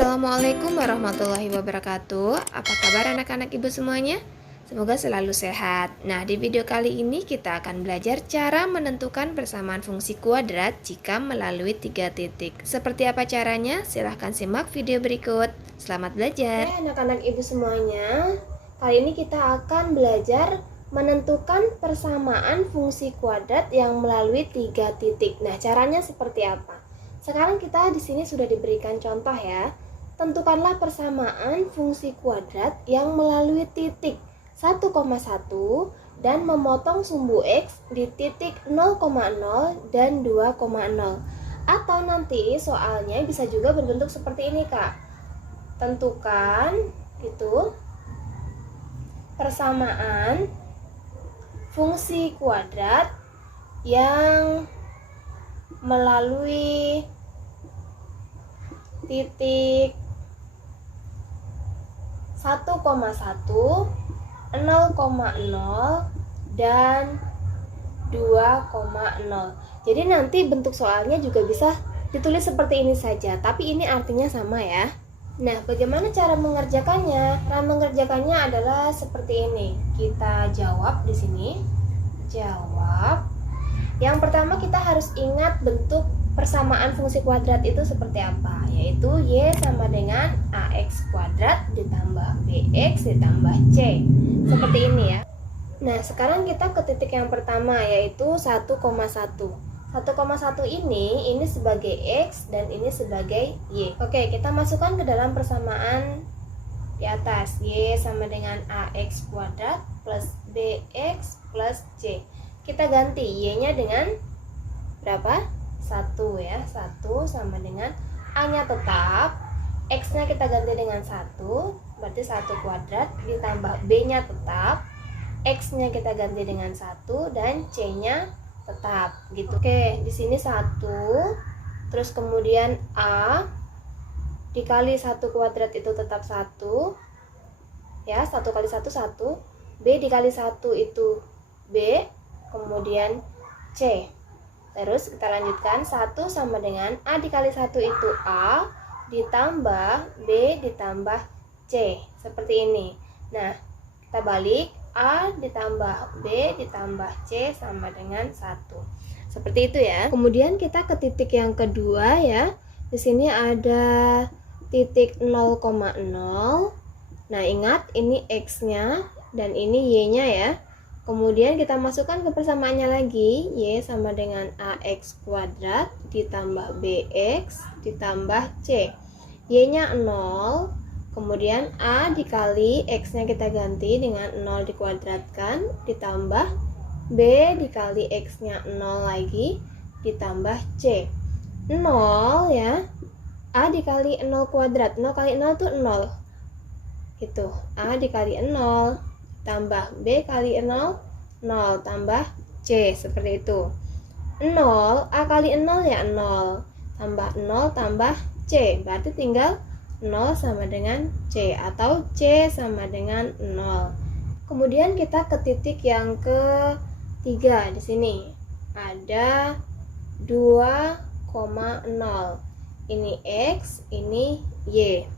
Assalamualaikum warahmatullahi wabarakatuh. Apa kabar anak-anak ibu semuanya? Semoga selalu sehat. Nah, di video kali ini kita akan belajar cara menentukan persamaan fungsi kuadrat jika melalui 3 titik. Seperti apa caranya? Silahkan simak video berikut. Selamat belajar. Oke, anak-anak ibu semuanya, kali ini kita akan belajar menentukan persamaan fungsi kuadrat yang melalui 3 titik. Nah, caranya seperti apa? Sekarang kita di sini sudah diberikan contoh ya. Tentukanlah persamaan fungsi kuadrat yang melalui titik 1,1 dan memotong sumbu X di titik 0,0 dan 2,0. Atau nanti soalnya bisa juga berbentuk seperti ini, Kak. Tentukan itu persamaan fungsi kuadrat yang melalui titik 1,1, 0,0 dan 2,0. Jadi nanti bentuk soalnya juga bisa ditulis seperti ini saja, tapi ini artinya sama ya. Nah, bagaimana cara mengerjakannya? Cara mengerjakannya adalah seperti ini. Kita jawab di sini. Jawab. Yang pertama kita harus ingat bentuk persamaan fungsi kuadrat itu seperti apa, yaitu Y sama dengan AX kuadrat ditambah BX ditambah C. Seperti ini ya. Nah, sekarang kita ke titik yang pertama, yaitu 1,1. 1,1 ini sebagai X dan ini sebagai Y. Oke, kita masukkan ke dalam persamaan di atas. Y sama dengan AX kuadrat plus BX plus C. Kita ganti Y-nya dengan berapa? 1 ya. 1 sama dengan A-nya tetap, X-nya kita ganti dengan 1, berarti 1 kuadrat ditambah B-nya tetap, X-nya kita ganti dengan 1 dan C-nya tetap gitu. Oke, di sini 1, terus kemudian A dikali 1 kuadrat itu tetap 1 ya, 1 kali 1 1, B dikali 1 itu B, kemudian C. Terus kita lanjutkan, 1 sama dengan A dikali 1 itu A ditambah B ditambah C, seperti ini. Nah, kita balik, A ditambah B ditambah C sama dengan 1. Seperti itu ya. Kemudian kita ke titik yang kedua ya. Di sini ada titik 0,0. Nah, ingat ini X-nya dan ini Y-nya ya. Kemudian kita masukkan ke persamaannya lagi. Y sama dengan AX kuadrat ditambah BX ditambah C. Y-nya 0. Kemudian A dikali X-nya kita ganti dengan 0 dikuadratkan ditambah B dikali X-nya 0 lagi ditambah C. 0 ya. A dikali 0 kuadrat. 0 kali 0 itu 0. Gitu. A dikali 0 tambah B kali 0, 0 tambah C, seperti itu. 0, A kali 0 ya 0, tambah 0 tambah C, berarti tinggal 0 sama dengan C atau C sama dengan 0. Kemudian kita ke titik yang ketiga. Di sini ada 2,0. Ini X, ini Y.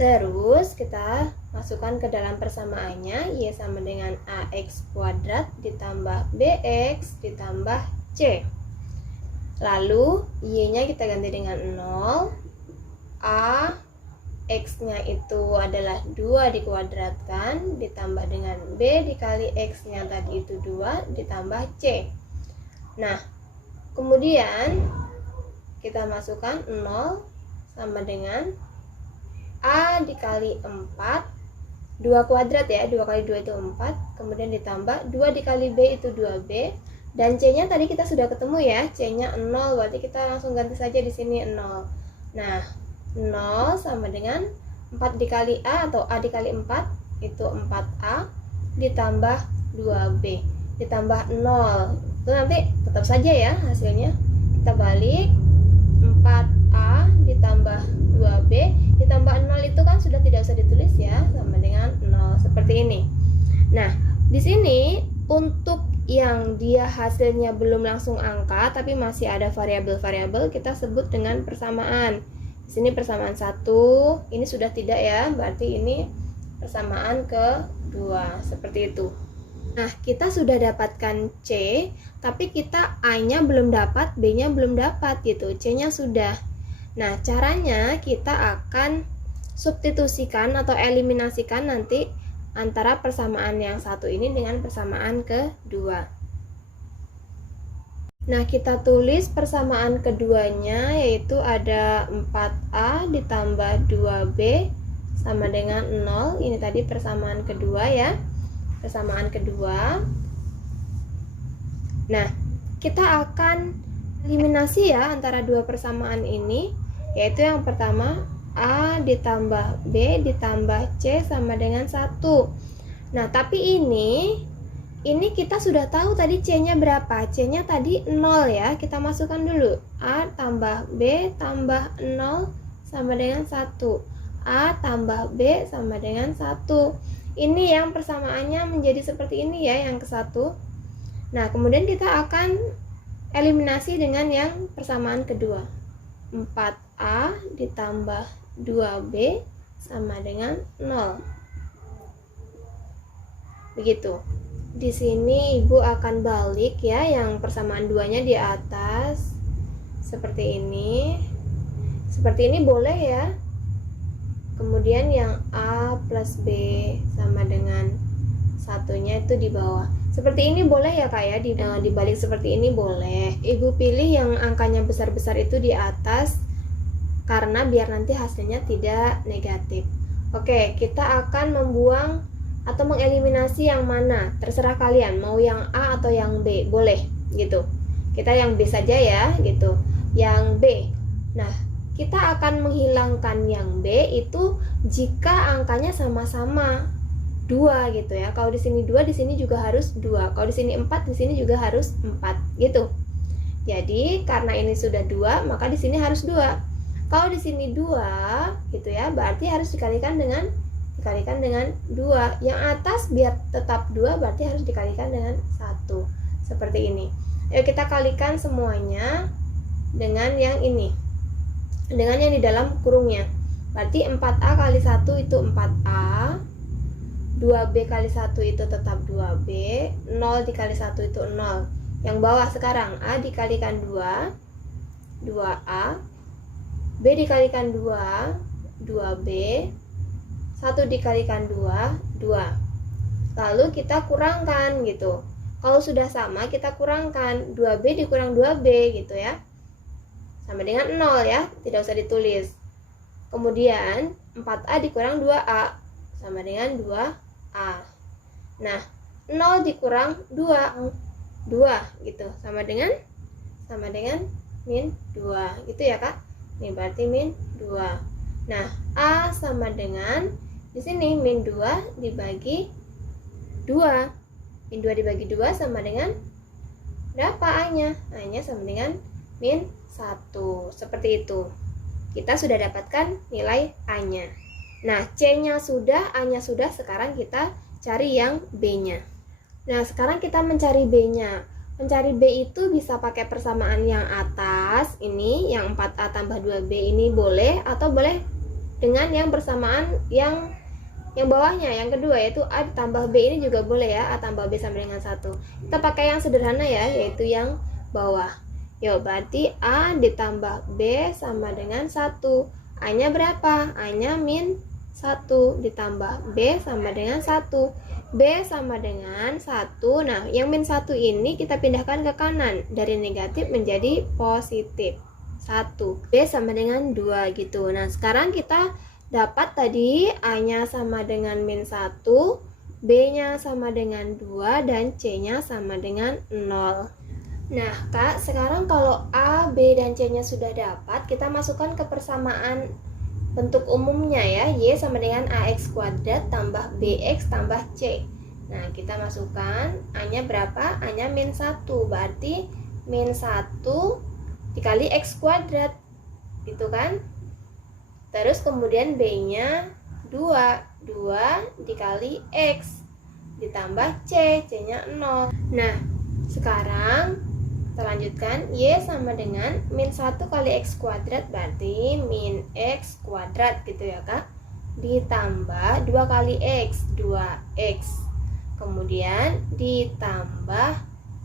Terus kita masukkan ke dalam persamaannya. Y sama dengan AX kuadrat ditambah BX ditambah C. Lalu Y-nya kita ganti dengan 0. A X-nya itu adalah 2 dikuadratkan ditambah dengan B dikali X-nya tadi itu 2 ditambah C. Nah, kemudian kita masukkan 0 sama dengan A dikali 4, 2 kuadrat ya, 2 kali 2 itu 4, kemudian ditambah 2 dikali B itu 2B, dan C-nya tadi kita sudah ketemu ya, C-nya 0, berarti kita langsung ganti saja di sini 0. Nah, 0 sama dengan 4 dikali A atau A dikali 4, itu 4A, ditambah 2B, ditambah 0. Itu nanti tetap saja ya hasilnya. Kita balik, 4A ditambah 2B ditambah 0 itu kan sudah tidak usah ditulis ya, sama dengan 0 seperti ini. Nah, di sini untuk yang dia hasilnya belum langsung angka tapi masih ada variabel-variabel, kita sebut dengan persamaan. Di Di sini persamaan 1, ini sudah tidak ya, berarti ini persamaan kedua, seperti itu. Nah, kita sudah dapatkan C, tapi kita A-nya belum dapat, B-nya belum dapat gitu, C-nya sudah. Nah, caranya kita akan substitusikan atau eliminasikan nanti antara persamaan yang satu ini dengan persamaan kedua. Nah, kita tulis persamaan keduanya, yaitu ada 4A ditambah 2B sama dengan 0. Ini tadi persamaan kedua ya, persamaan kedua. Nah, kita akan eliminasi ya antara dua persamaan ini, yaitu yang pertama A ditambah B ditambah C sama dengan 1. Nah, tapi ini kita sudah tahu tadi C-nya berapa. C-nya tadi 0 ya. Kita masukkan dulu. A tambah B tambah 0 sama dengan 1. A tambah B sama dengan 1. Ini yang persamaannya menjadi seperti ini ya, yang ke-1. Nah, kemudian kita akan eliminasi dengan yang persamaan kedua. 4A ditambah 2B sama dengan 0. Begitu. Di sini Ibu akan balik ya, yang persamaan duanya di atas. Seperti ini. Seperti ini boleh ya. Kemudian yang A plus B sama dengan satunya itu di bawah. Seperti ini boleh ya Kak ya, dibalik seperti ini boleh. Ibu pilih yang angkanya besar-besar itu di atas, karena biar nanti hasilnya tidak negatif. Oke, kita akan membuang atau mengeliminasi yang mana, terserah kalian, mau yang A atau yang B, boleh gitu. Kita yang B saja ya gitu. Yang B. Nah, kita akan menghilangkan yang B itu jika angkanya sama-sama 2 gitu ya. Kalau di sini 2, di sini juga harus 2. Kalau di sini 4, di sini juga harus 4 gitu. Jadi, karena ini sudah 2, maka di sini harus 2. Kalau di sini 2 gitu ya, berarti harus dikalikan dengan 2. Yang atas biar tetap 2 berarti harus dikalikan dengan 1. Seperti ini. Yuk kita kalikan semuanya dengan yang ini. Dengan yang di dalam kurungnya. Berarti 4A kali 1 itu 4A. 2B kali 1 itu tetap 2B. 0 dikali 1 itu 0. Yang bawah sekarang A dikalikan 2, 2A. B dikalikan 2, 2B. 1 dikalikan 2, 2. Lalu kita kurangkan gitu. Kalau sudah sama kita kurangkan. 2B dikurang 2B gitu ya. Sama dengan 0 ya, tidak usah ditulis. Kemudian 4A dikurang 2A sama dengan 2A. Nah, 0 dikurang 2, 2 gitu. Sama dengan min 2 gitu ya Kak. Ini berarti min 2. Nah, A sama dengan di sini min 2 dibagi 2. Min 2 dibagi 2 sama dengan berapa A-nya? A-nya sama dengan min 1. Seperti itu. Kita sudah dapatkan nilai A-nya. Nah, C-nya sudah, A-nya sudah, sekarang kita cari yang B-nya. Nah, sekarang kita mencari B-nya. Mencari B itu bisa pakai persamaan yang atas, ini yang 4A tambah 2B ini boleh, atau boleh dengan yang persamaan yang bawahnya, yang kedua, yaitu A ditambah B ini juga boleh ya, A tambah B sama dengan 1. Kita pakai yang sederhana ya, yaitu yang bawah. Yuk, berarti A ditambah B sama dengan 1. A-nya berapa? A-nya min 1 ditambah B sama dengan 1. B sama dengan 1. Nah, yang min 1 ini kita pindahkan ke kanan. Dari negatif menjadi positif. 1. B sama dengan 2 gitu. Nah, sekarang kita dapat tadi A-nya sama dengan min 1, B-nya sama dengan 2, dan C-nya sama dengan 0. Nah, Kak, sekarang kalau A, B, dan C-nya sudah dapat, kita masukkan ke persamaan bentuk umumnya ya, Y sama dengan AX kuadrat tambah BX tambah C. Nah, kita masukkan A-nya berapa? A-nya min 1, berarti min 1 dikali X kuadrat, gitu kan? Terus kemudian B-nya 2 dikali X ditambah C, C-nya 0. Nah, sekarang Kita lanjutkan, Y sama dengan min 1 kali X kuadrat berarti min X kuadrat gitu ya Kak. Ditambah 2 kali X, 2X. Kemudian ditambah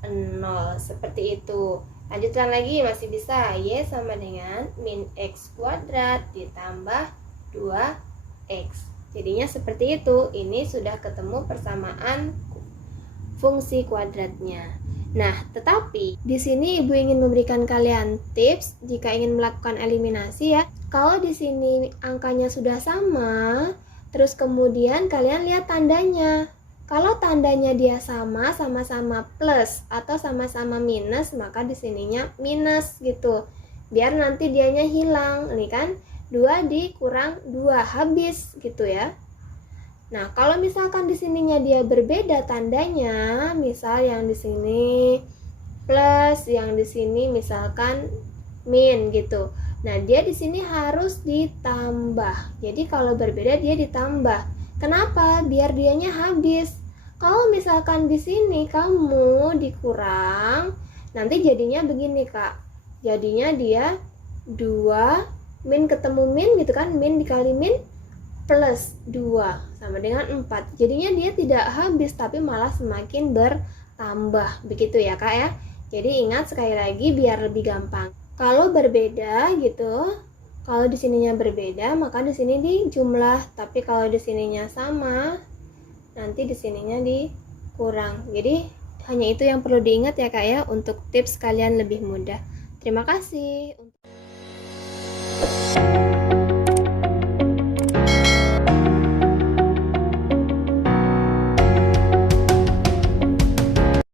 0, seperti itu. Lanjutkan lagi, masih bisa. Y sama dengan min X kuadrat ditambah 2X. Jadinya seperti itu. Ini sudah ketemu persamaan fungsi kuadratnya. Nah, tetapi di sini Ibu ingin memberikan kalian tips jika ingin melakukan eliminasi ya. Kalau di sini angkanya sudah sama, terus kemudian kalian lihat tandanya. Kalau tandanya dia sama-sama plus atau sama-sama minus, maka di sininya minus gitu. Biar nanti dianya hilang. Ini kan 2 dikurang 2 habis gitu ya. Nah, kalau misalkan di sininya dia berbeda tandanya, misal yang di sini plus, yang di sini misalkan min gitu. Nah, dia di sini harus ditambah. Jadi kalau berbeda dia ditambah. Kenapa? Biar dianya habis. Kalau misalkan di sini kamu dikurang, nanti jadinya begini, Kak. Jadinya dia 2 min ketemu min gitu kan, min dikali min plus 2 sama dengan 4. Jadinya dia tidak habis tapi malah semakin bertambah. Begitu ya Kak ya. Jadi ingat sekali lagi biar lebih gampang. Kalau berbeda gitu, kalau di sininya berbeda maka di sini dijumlah, tapi kalau di sininya sama nanti di sininya dikurang. Jadi hanya itu yang perlu diingat ya Kak ya untuk tips kalian lebih mudah. Terima kasih.